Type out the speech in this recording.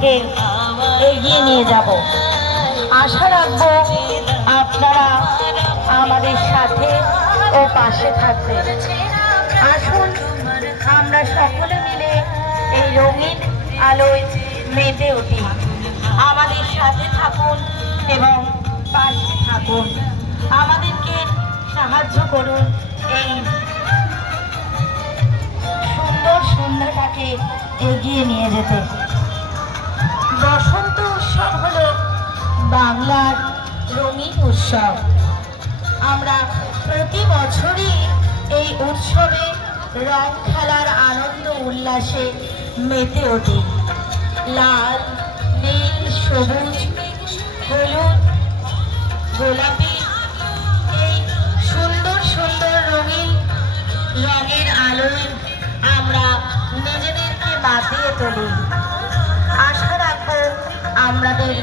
উৎসবটাকে এগিয়ে নিয়ে যাব। আশা রাখবো আপনারা আমাদের সাথে ও পাশে থাকবেন। আসুন আমরা সকলে মিলে এই রঙিন আলোয় মেতে উঠি। আমাদের সাথে থাকুন এবং পাশে থাকুন, আমাদেরকে সাহায্য করুন এই সুন্দর সন্ধ্যাটাকে এগিয়ে নিয়ে যেতে। বসন্ত উৎসব হলো বাংলার রঙিন উৎসব। আমরা প্রতি বছরই এই উৎসবে রং খেলার আনন্দ উল্লাসে মেতে ওঠে। লাল, নীল, সবুজ, হলুদ, গোলাপি এই সুন্দর সুন্দর রঙিন রঙের আলোয় আমরা নিজেদেরকে মাতিয়ে তুলি। আশা রাখবো আমাদের